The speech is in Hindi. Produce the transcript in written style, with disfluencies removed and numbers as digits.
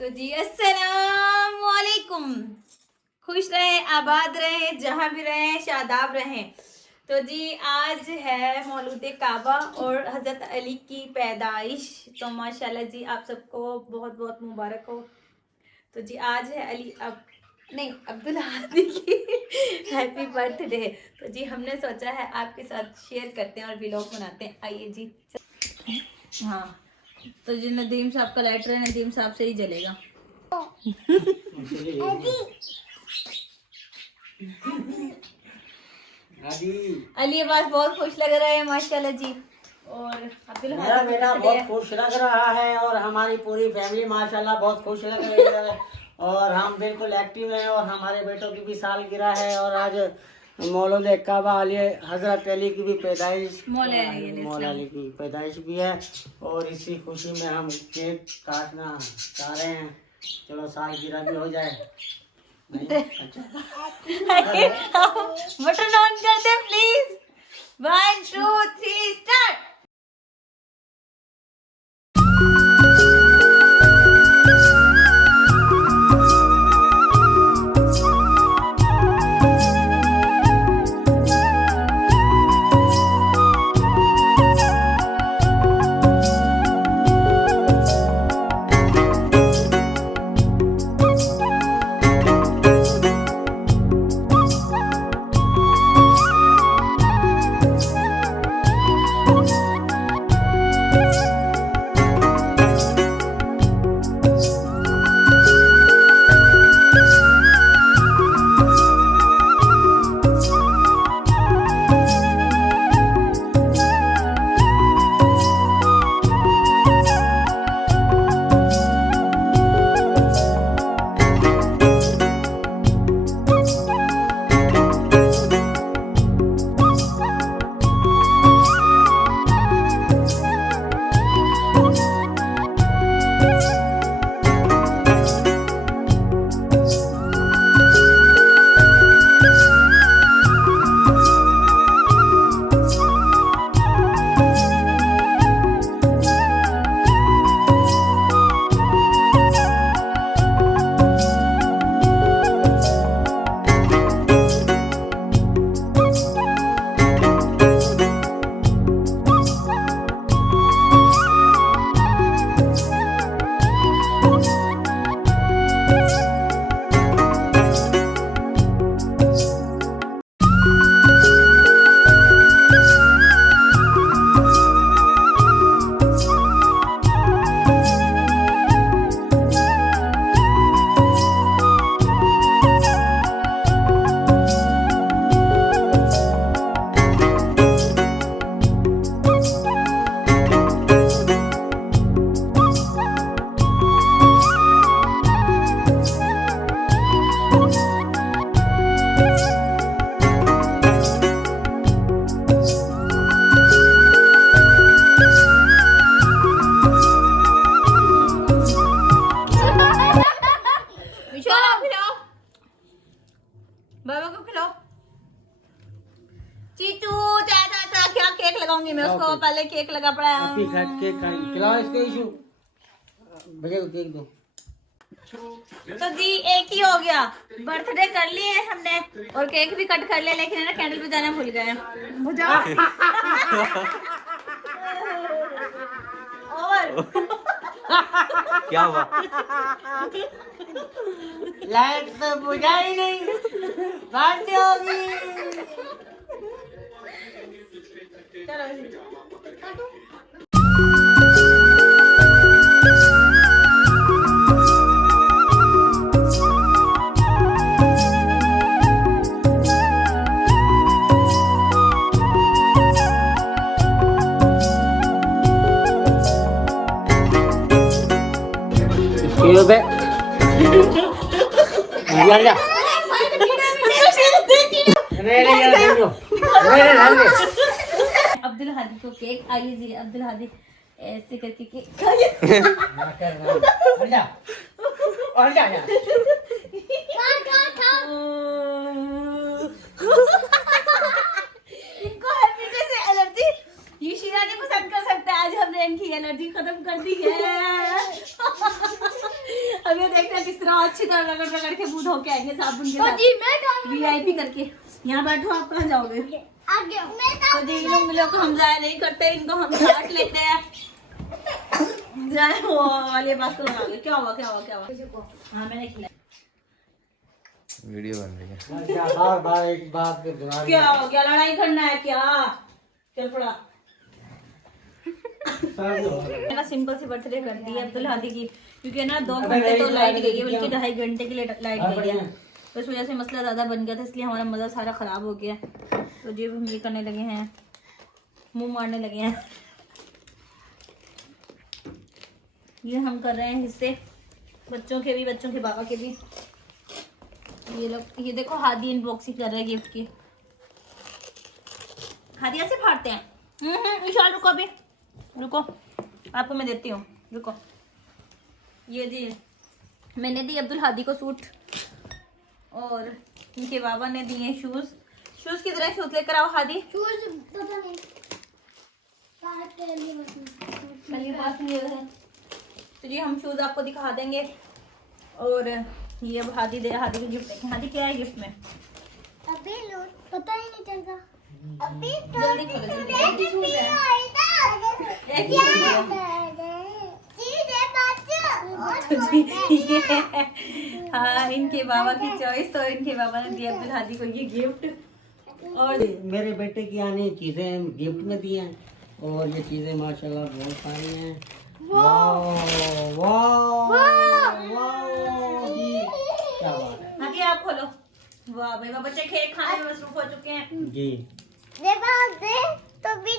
तो जी अस्सलाम वालेकुम। खुश रहें, आबाद रहें, जहाँ भी रहें शादाब रहें। तो जी आज है मौलूद काबा और हज़रत अली की पैदाइश। तो माशाल्लाह जी आप सबको बहुत बहुत मुबारक हो। तो जी आज है अब्दुल हादी की हैप्पी बर्थडे। तो जी हमने सोचा है आपके साथ शेयर करते हैं और व्लॉग बनाते हैं। आइए जी। हाँ तो जी नदीम साहब का लाइटर है, नदीम साहब से ही जलेगा। अली आवाज बहुत खुश लग रहा है माशाल्लाह जी। और मेरा बेटा बहुत खुश लग रहा है और हमारी पूरी फैमिली माशाल्लाह बहुत खुश लग रही है और हम बिल्कुल एक्टिव हैं और हमारे बेटों की भी सालगिरह है और आज मौलूद काबा अली हजरत अली की भी पैदाइश मौला अली की पैदाइश भी है और इसी खुशी में हम केक काटना चाह रहे हैं। चलो सालगिरह भी हो जाए। बटन ऑन कर दे प्लीज। 1 2 3 स्टार्ट। बाबा को खिलाओ। चीचू चाचा क्या केक लगाऊंगी मैं उसको। पहले केक लगा पड़ा है। केक खिलाओ इसको इशू भैया को केक दो। तो जी एक ही हो गया। बर्थडे कर लिए हमने और केक भी कट कर लिया, लेकिन ना कैंडल बुझाना भूल गए। बुझाओ। और क्या हुआ? लाइट तो बुझा ही नहीं, बंद होगी। चलो पे अब्दुल हादी को केक। आइए जी अब्दुल हादी ऐसे करके केक खाइए। इनको हैप्पी डे से एलर्जी ये शीरा नहीं पसंद कर सकता। आज हमने इनकी एनर्जी खत्म कर दी है। अब ये देखना किस तरह अच्छी तरह रगड़ रगड़ के मुंह धो के आएंगे साबुन के साथ वीआईपी करके। यहाँ बैठो, आप कहाँ जाओगे? तो जी इन उंगलियों को हम जाया नहीं करते, इनको हम काट लेते हैं। जाए वो वाले बात को लगा के। क्या हुआ क्या हुआ क्या हुआ? हाँ मैंने खिलाया। वीडियो बन रही है। क्या बार बार एक बात के दोहरा रही क्या हो गया? लड़ाई करना है क्या? चल पड़ा। है। ना सिंपल सी बर्थडे कर दी है अब्दुल हादी की, क्योंकि ना 2 घंटे तो लाइट गई है, बल्कि 2.5 घंटे के लिए लाइट गई है। तो इस वजह से मसला ज़्यादा बन गया था, इसलिए हमारा मज़ा सारा ख़राब हो गया। तो जी हम ये करने लगे हैं, मुंह मारने लगे हैं। ये हम कर रहे हैं हिस्से, बच्चों के भी, बच्चों के बाबा के भी। ये लोग, ये देखो हादी अनबॉक्सिंग कर रहे हैं गिफ्ट की। हादी ऐसे फाड़ते हैं। विशाल रुको अभी, रुको आपको मैं देती हूँ, रुको। ये जी मैंने दी अब्दुल हादी को सूट, और इनके बाबा ने दिए शूज़। शूज़ की तरह शूज़ लेकर आओ हादी। तो जी हम शूज़ आपको दिखा देंगे। और ये अब हादी की गिफ्ट देखें। हादी क्या है गिफ्ट में? अभी लो, पता ही नहीं चलता। अभी जल्दी खोलो, जल्दी। एक ही शूज़ है। हाँ इनके बाबा की चॉइस, तो इनके बाबा ने दिया अब्दुल हादी को ये गिफ्ट। और मेरे बेटे की आने चीजें गिफ्ट में दी हैं, और ये चीजें माशाल्लाह बहुत सारी हैं। वाह वाह वाह जी, क्या बात है। हादी आप खोलो। वाह भाई, बच्चे खेल खाने में मसरूफ हो चुके हैं जी। दे तो भी